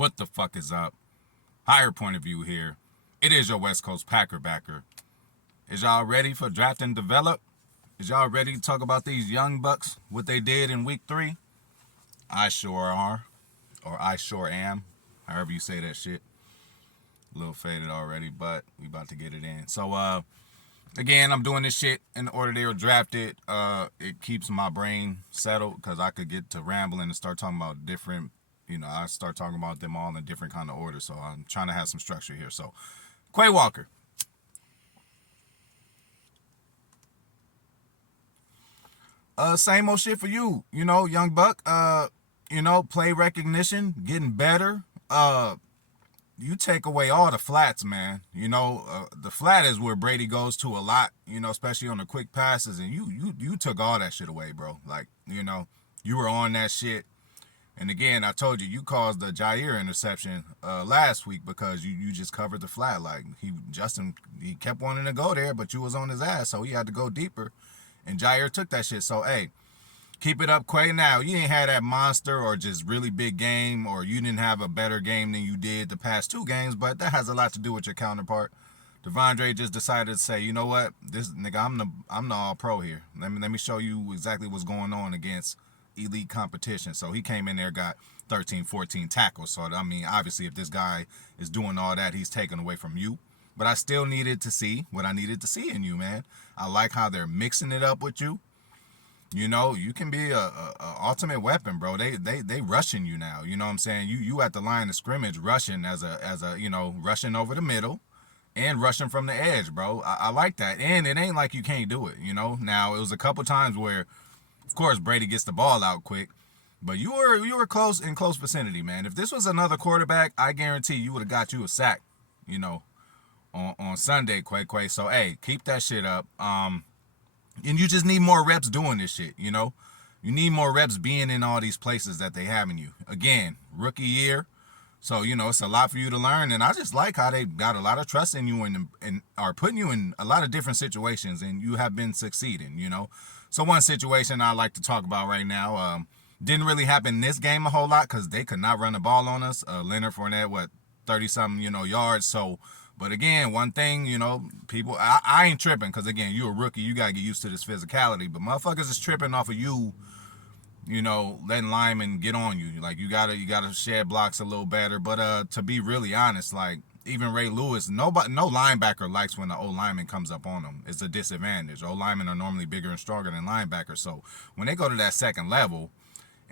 What the fuck is up? Higher point of view here. It is your West Coast Packer backer. Is y'all ready for draft and develop? Is y'all ready to talk about these young bucks, what they did in week 3? I sure are. Or I sure am. However you say that shit. A little faded already, but we about to get it in. So, again, I'm doing this shit in the order they were drafted. It keeps my brain settled because I could get to rambling and start talking about different, I start talking about them all in different kind of order. So I'm trying to have some structure here. So, Quay Walker. Same old shit for you, young buck. Play recognition, getting better. You take away all the flats, man. The flat is where Brady goes to a lot, especially on the quick passes, and you took all that shit away, bro. Like, you were on that shit. And again, I told you, you caused the Jair interception last week because you just covered the flat. Like, he kept wanting to go there, but you was on his ass, so he had to go deeper. And Jair took that shit. So, hey, keep it up, Quay. Now, you ain't had that monster or just really big game, or you didn't have a better game than you did the past 2 games, but that has a lot to do with your counterpart. Devondre just decided to say, you know what, this nigga, I'm the all-pro here. Let me show you exactly what's going on against elite competition. So he came in there, got 13, 14 tackles. So, I mean, obviously, if this guy is doing all that, he's taken away from you. But I still needed to see what I needed to see in you, man. I like how they're mixing it up with you. You can be a ultimate weapon, bro. They rushing you now. You know what I'm saying? You at the line of scrimmage rushing as a rushing over the middle and rushing from the edge, bro. I like that. And it ain't like you can't do it, Now, it was a couple times where, of course, Brady gets the ball out quick, but you were close vicinity, man. If this was another quarterback, I guarantee you would have got you a sack, on Sunday, Quay. So, hey, keep that shit up. And you just need more reps doing this shit, You need more reps being in all these places that they have in you. Again, rookie year. So, it's a lot for you to learn. And I just like how they got a lot of trust in you and are putting you in a lot of different situations. And you have been succeeding, So one situation I like to talk about right now, didn't really happen in this game a whole lot because they could not run the ball on us. Leonard Fournette, 30-something, yards. So, but again, one thing, people, I ain't tripping because, again, you a rookie. You got to get used to this physicality. But motherfuckers is tripping off of you, letting linemen get on you. Like, you gotta shed blocks a little better. But to be really honest, like, even Ray Lewis, no linebacker likes when the O-lineman comes up on them. It's a disadvantage. O-linemen are normally bigger and stronger than linebackers. So when they go to that second level,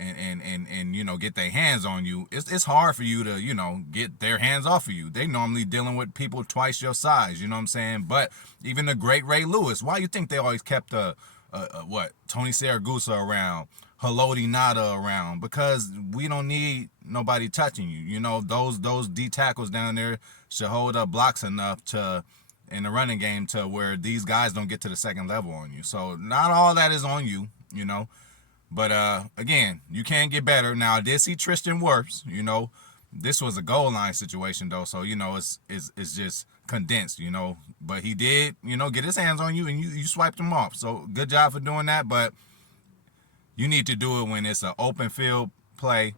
and get their hands on you, it's hard for you to, get their hands off of you. They normally dealing with people twice your size, you know what I'm saying? But even the great Ray Lewis, why you think they always kept Tony Saragusa around, Haloti Nada around? Because we don't need nobody touching you. Those D tackles down there should hold up blocks enough in the running game to where these guys don't get to the second level on you. So not all that is on you, But again, you can get better. Now, I did see Tristan Wirfs. This was a goal line situation though, so it's just condensed. But he did get his hands on you and you swiped him off. So good job for doing that. But you need to do it when it's an open field play.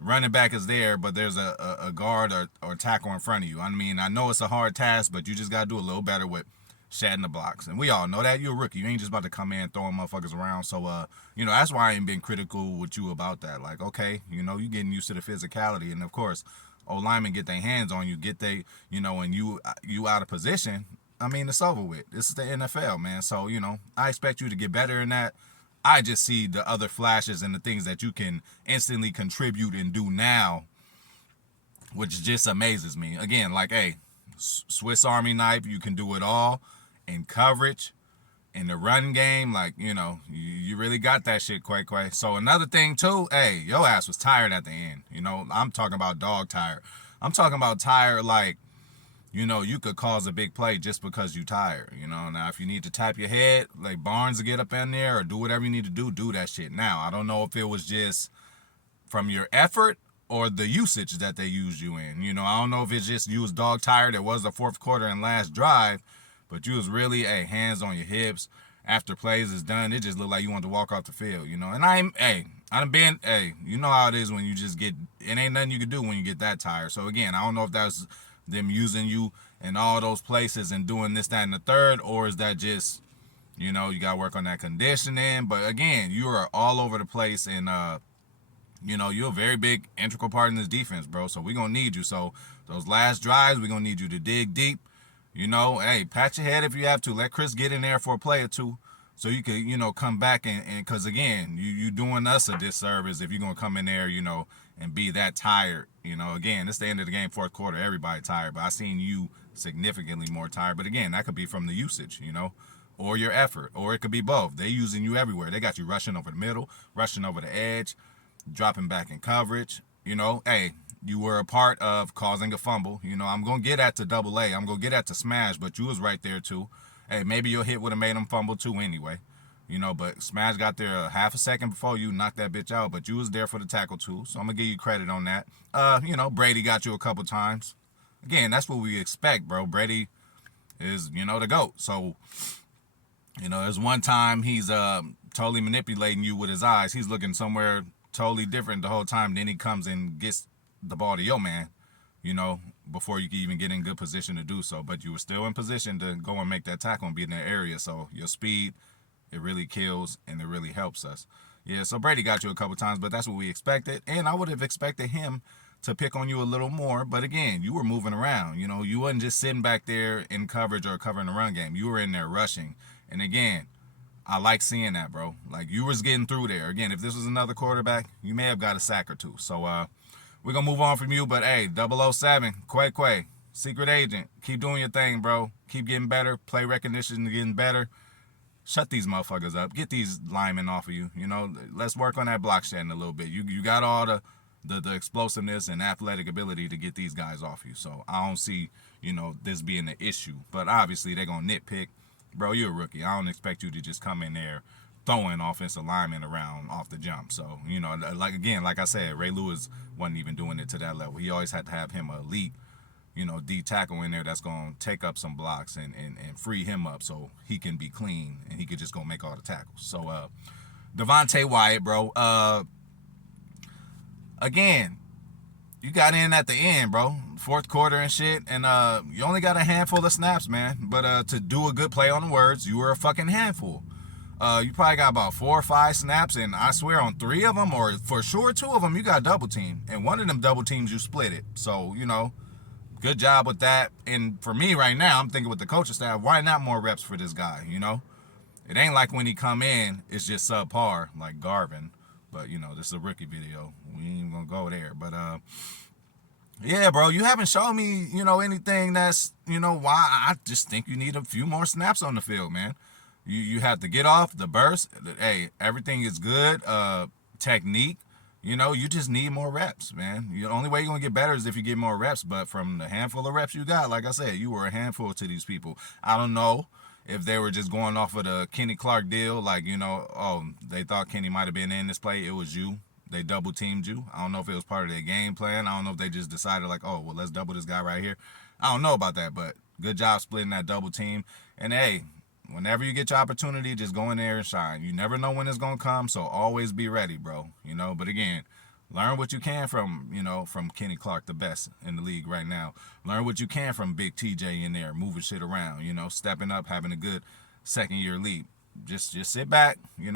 Running back is there, but there's a guard or tackle in front of you. I mean, I know it's a hard task, but you just got to do a little better with shedding the blocks. And we all know that. You're a rookie. You ain't just about to come in throwing motherfuckers around. So, that's why I ain't been critical with you about that. Like, okay, you getting used to the physicality. And, of course, O-linemen get their hands on you, and you out of position. I mean, it's over with. This is the NFL, man. So, I expect you to get better in that. I just see the other flashes and the things that you can instantly contribute and do now, which just amazes me. Again, like, hey, Swiss Army knife, you can do it all. In coverage, in the run game, like, you really got that shit, Quay. So another thing too, hey, your ass was tired at the end. I'm talking about dog tired. I'm talking about tired like, you could cause a big play just because you tired. Now if you need to tap your head, like Barnes to get up in there or do whatever you need to do that shit. Now, I don't know if it was just from your effort or the usage that they used you in. I don't know if it's just you was dog tired. It was the fourth quarter and last drive, but you was really, hands on your hips. After plays is done, it just looked like you wanted to walk off the field, And I done been, hey, you know how it is when you just get, it ain't nothing you can do when you get that tired. So again, I don't know if that's them using you in all those places and doing this, that, and the third, or is that just, you got to work on that conditioning. But again, you are all over the place, and you're a very big integral part in this defense, bro. So we're gonna need you. So those last drives, we're gonna need you to dig deep. Hey, pat your head if you have to. Let Chris get in there for a play or two, so you could, come back and because again, you doing us a disservice if you're gonna come in there, and be that tired. Again, it's the end of the game, fourth quarter. Everybody tired, but I seen you significantly more tired. But again, that could be from the usage, or your effort, or it could be both. They using you everywhere. They got you rushing over the middle, rushing over the edge, dropping back in coverage. Hey, you were a part of causing a fumble. I'm gonna get at to double A. I'm gonna get at to smash, but you was right there too. Hey, maybe your hit would have made him fumble too anyway. But Smash got there a half a second before you knocked that bitch out, but you was there for the tackle too. So I'm gonna give you credit on that. Brady got you a couple times. Again, that's what we expect, bro. Brady is, the GOAT. So, there's one time he's totally manipulating you with his eyes. He's looking somewhere totally different the whole time. Then he comes and gets the ball to your man, before you can even get in good position to do so. But you were still in position to go and make that tackle and be in that area. So your speed, it really kills and it really helps us. Yeah, so Brady got you a couple times, but that's what we expected. And I would have expected him to pick on you a little more. But again, you were moving around. You wasn't just sitting back there in coverage or covering the run game. You were in there rushing. And again, I like seeing that, bro. Like, you was getting through there. Again, if this was another quarterback, you may have got a sack or two. So we're going to move on from you. But, hey, 007, Quay, secret agent, keep doing your thing, bro. Keep getting better. Play recognition getting better. Shut these motherfuckers up. Get these linemen off of you. Let's work on that block shedding a little bit. You got all the explosiveness and athletic ability to get these guys off you. So I don't see, this being an issue. But obviously they're going to nitpick. Bro, you're a rookie. I don't expect you to just come in there throwing offensive linemen around off the jump. So, like I said, Ray Lewis wasn't even doing it to that level. He always had to have him elite, D tackle in there that's going to take up some blocks and free him up so he can be clean and he could just go make all the tackles. So, Davante Wyatt, bro. Again, you got in at the end, bro. Fourth quarter and shit, and you only got a handful of snaps, man. But to do a good play on the words, you were a fucking handful. You probably got about 4 or 5 snaps, and I swear on 3 of them, or for sure 2 of them, you got double team. And one of them double teams, you split it. So, good job with that. And for me right now, I'm thinking with the coaching staff, why not more reps for this guy, It ain't like when he come in, it's just subpar, like Garvin. But, this is a rookie video. We ain't even gonna go there. But, yeah, bro, you haven't shown me, anything that's, why I just think you need a few more snaps on the field, man. You have to get off the burst. Hey, everything is good. Technique, you just need more reps, man. The only way you're going to get better is if you get more reps. But from the handful of reps you got, like I said, you were a handful to these people. I don't know if they were just going off of the Kenny Clark deal, like, they thought Kenny might have been in this play. It was you. They double teamed you. I don't know if it was part of their game plan. I don't know if they just decided like, oh, well, let's double this guy right here. I don't know about that, but good job splitting that double team. And hey, whenever you get your opportunity, just go in there and shine. You never know when it's going to come, so always be ready, bro. But again, learn what you can from Kenny Clark, the best in the league right now. Learn what you can from Big TJ in there, moving shit around, stepping up, having a good second-year leap. Just sit back, you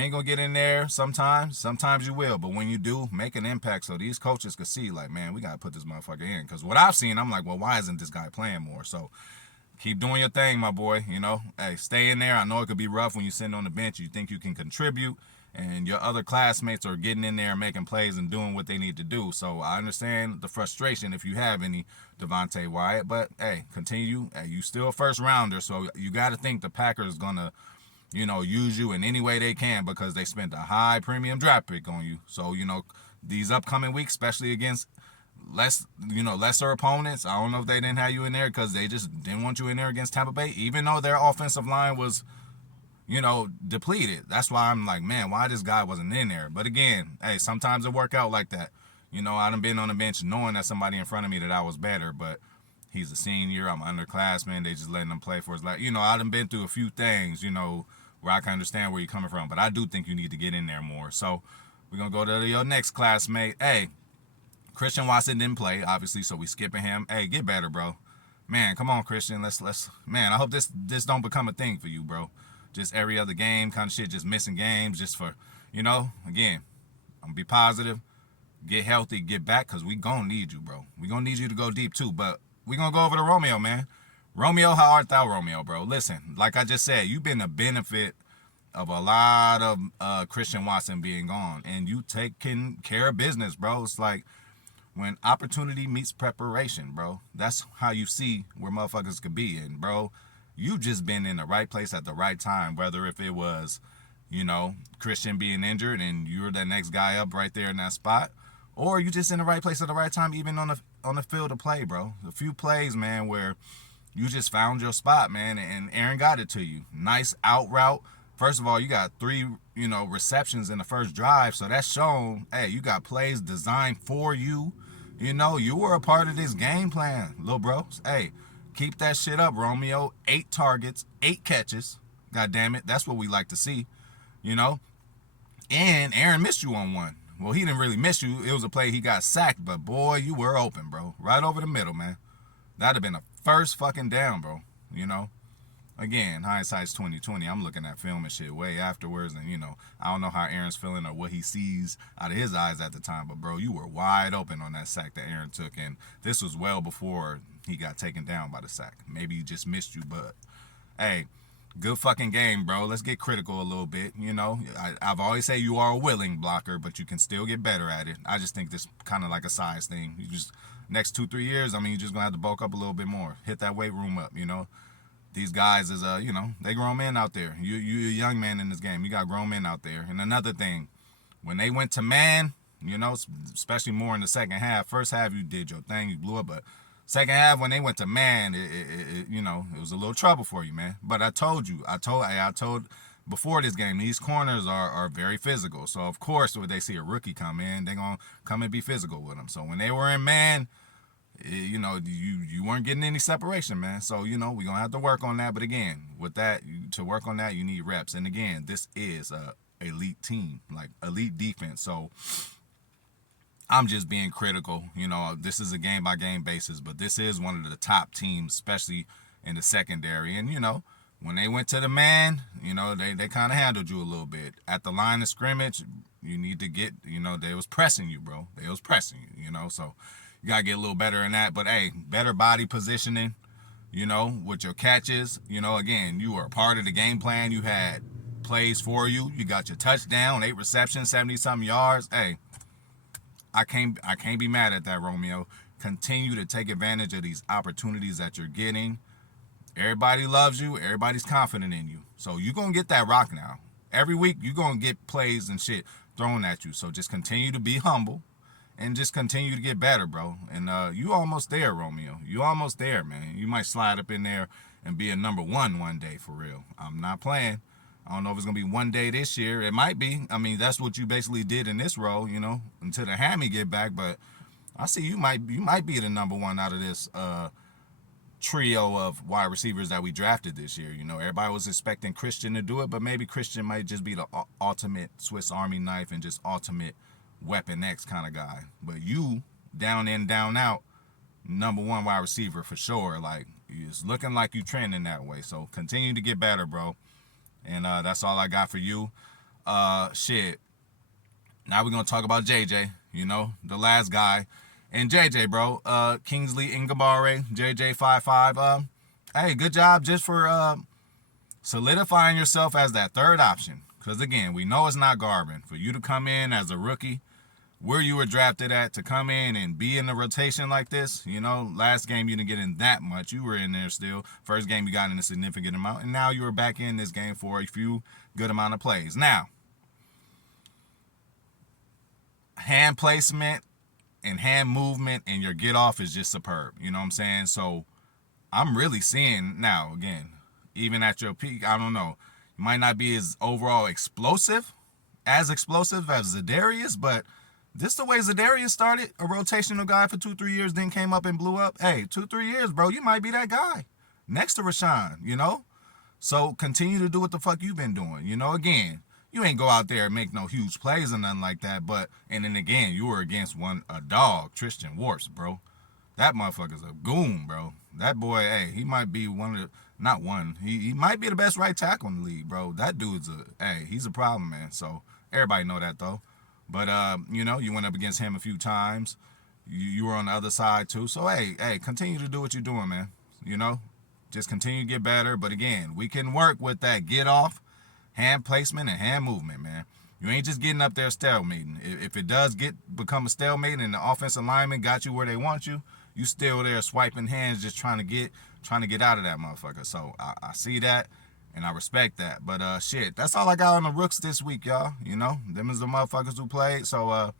ain't gonna get in there sometimes. Sometimes you will. But when you do, make an impact so these coaches can see, like, man, we gotta put this motherfucker in. Because what I've seen, I'm like, well, why isn't this guy playing more? So keep doing your thing, my boy. Hey, stay in there. I know it could be rough when you're sitting on the bench. You think you can contribute, and your other classmates are getting in there and making plays and doing what they need to do. So I understand the frustration if you have any, Davante Wyatt. But hey, continue. Hey, you still a first rounder, so you got to think the Packers gonna use you in any way they can because they spent a high premium draft pick on you. So, these upcoming weeks, especially against lesser opponents, I don't know if they didn't have you in there because they just didn't want you in there against Tampa Bay, even though their offensive line was, depleted. That's why I'm like, man, why this guy wasn't in there? But again, hey, sometimes it work out like that. I done been on the bench knowing that somebody in front of me that I was better, but he's a senior, I'm an underclassman, they just letting him play for his life. I done been through a few things, where I can understand where you're coming from. But I do think you need to get in there more. So we're going to go to your next classmate. Hey, Christian Watson didn't play, obviously, so we skipping him. Hey, get better, bro. Man, come on, Christian. Let's man, I hope this don't become a thing for you, bro. Just every other game kind of shit, just missing games just for, again, I'm going to be positive. Get healthy, get back, because we going to need you, bro. We going to need you to go deep, too. But we going to go over to Romeo, man. Romeo, how art thou, Romeo, bro? Listen, like I just said, you've been a benefit of a lot of Christian Watson being gone. And you taking care of business, bro. It's like when opportunity meets preparation, bro. That's how you see where motherfuckers could be. And, bro, you just been in the right place at the right time, whether if it was, Christian being injured and you're the next guy up right there in that spot, or you just in the right place at the right time, even on the field of play, bro. A few plays, man, where you just found your spot, man, and Aaron got it to you. Nice out route. First of all, you got 3, receptions in the first drive, so that's shown, hey, you got plays designed for you. You were a part of this game plan, little bro. Hey, keep that shit up, Romeo. 8 targets, 8 catches. God damn it, that's what we like to see, And Aaron missed you on one. Well, he didn't really miss you. It was a play he got sacked, but boy, you were open, bro. Right over the middle, man. That'd have been a first fucking down, bro. Again, hindsight's 2020. I'm looking at film and shit way afterwards, and I don't know how Aaron's feeling or what he sees out of his eyes at the time, but bro, you were wide open on that sack that Aaron took, and this was well before he got taken down by the sack. Maybe he just missed you, but hey, good fucking game, bro. Let's get critical a little bit. I've always said you are a willing blocker, but you can still get better at it. I just think this kind of like a size thing. You just next 2-3 years, you're just gonna have to bulk up a little bit more, hit that weight room up. These guys is they grown men out there. You a young man in this game. You got grown men out there. And another thing, when they went to man, especially more in the second half. First half you did your thing, you blew up, but second half when they went to man, it was a little trouble for you, man. But I told before this game, these corners are very physical. So of course, when they see a rookie come in, they're gonna come and be physical with them. So when they were in man, you weren't getting any separation, man. So we're gonna have to work on that. But again, with that, to work on that, you need reps. And again, this is a elite team, like elite defense. So I'm just being critical. This is a game by game basis, but this is one of the top teams, especially in the secondary. And when they went to the man, they kind of handled you a little bit at the line of scrimmage. You need to get, they was pressing you, bro. They was pressing you, so. You got to get a little better in that. But, hey, better body positioning, with your catches. Again, you were a part of the game plan. You had plays for you. You got your touchdown, 8 receptions, 70-something yards. Hey, I can't be mad at that, Romeo. Continue to take advantage of these opportunities that you're getting. Everybody loves you. Everybody's confident in you. So you're going to get that rock now. Every week, you're going to get plays and shit thrown at you. So just continue to be humble. And just continue to get better, bro. And you almost there, Romeo. You almost there, man. You might slide up in there and be a number 1 one day, for real. I'm not playing. I don't know if it's going to be one day this year. It might be. That's what you basically did in this role, until the hammy get back. But I see you might be the number 1 out of this trio of wide receivers that we drafted this year. Everybody was expecting Christian to do it, but maybe Christian might just be the ultimate Swiss Army knife and just ultimate Weapon X kind of guy. But you, down in, down out, number 1 wide receiver for sure. Like, it's looking like you trending that way. So continue to get better, bro. And that's all I got for you. Shit. Now we're going to talk about JJ, the last guy. And JJ, bro, Kingsley Ingabare, JJ 5'5". Hey, good job just for solidifying yourself as that third option. Because, again, we know it's not Garvin. For you to come in as a rookie, where you were drafted at, to come in and be in the rotation like this, last game you didn't get in that much. You were in there still. First game you got in a significant amount. And now you were back in this game for a few good amount of plays. Now, hand placement and hand movement and your get off is just superb. You know what I'm saying? So I'm really seeing now, again, even at your peak, I don't know. You might not be as overall explosive as Zadarius, but this the way Zadarius started, a rotational guy for 2-3 years, then came up and blew up. Hey, 2-3 years, bro, you might be that guy next to Rashawn, So continue to do what the fuck you've been doing. Again, you ain't go out there and make no huge plays or nothing like that. But and then again, you were against a dog, Tristan Wirfs, bro. That motherfucker's a goon, bro. That boy, hey, he might be one of the, not one, he might be the best right tackle in the league, bro. That dude's he's a problem, man. So everybody know that though. But you went up against him a few times. You were on the other side too. So hey, continue to do what you're doing, man. You know, just continue to get better. But again, we can work with that get off, hand placement, and hand movement, man. You ain't just getting up there stalemating. If it does become a stalemate and the offensive lineman got you where they want you, you still there swiping hands, just trying to get out of that motherfucker. So I see that and I respect that. But shit, that's all I got on the Rooks this week, y'all. Them is the motherfuckers who played. So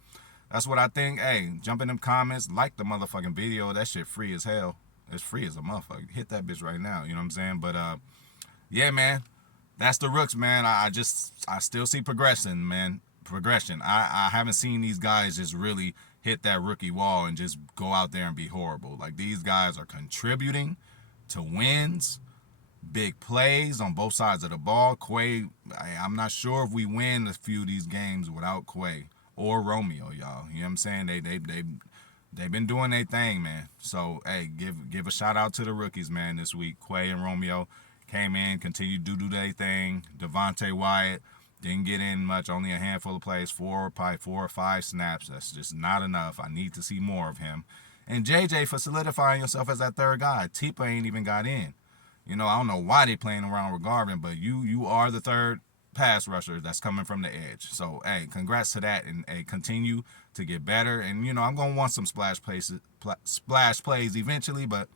that's what I think. Hey, jump in them comments, like the motherfucking video. That shit free as hell. It's free as a motherfucker. Hit that bitch right now. You know what I'm saying? But yeah, man. That's the Rooks, man. I still see progression, man. Progression. I haven't seen these guys just really hit that rookie wall and just go out there and be horrible. Like, these guys are contributing to wins, big plays on both sides of the ball. Quay, I'm not sure if we win a few of these games without Quay or Romeo, y'all. You know what I'm saying? They've been doing their thing, man. So, hey, give a shout out to the rookies, man, this week. Quay and Romeo came in, continued to do their thing. Davante Wyatt didn't get in much, only a handful of plays, probably 4 or 5 snaps. That's just not enough. I need to see more of him. And JJ for solidifying yourself as that third guy. Tipa ain't even got in. I don't know why they playing around with Garvin, but you are the third pass rusher that's coming from the edge. So, hey, congrats to that, and hey, continue to get better. And, I'm going to want some splash plays eventually, but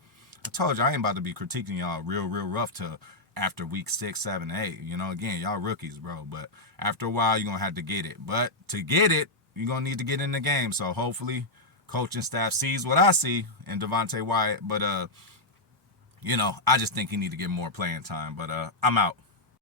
I told you I ain't about to be critiquing y'all real rough till after week 6, 7, 8. Again, y'all rookies, bro. But after a while, you're going to have to get it. But to get it, you're going to need to get in the game. So hopefully, coaching staff sees what I see in Davante Wyatt. But, I just think he need to get more playing time. But I'm out.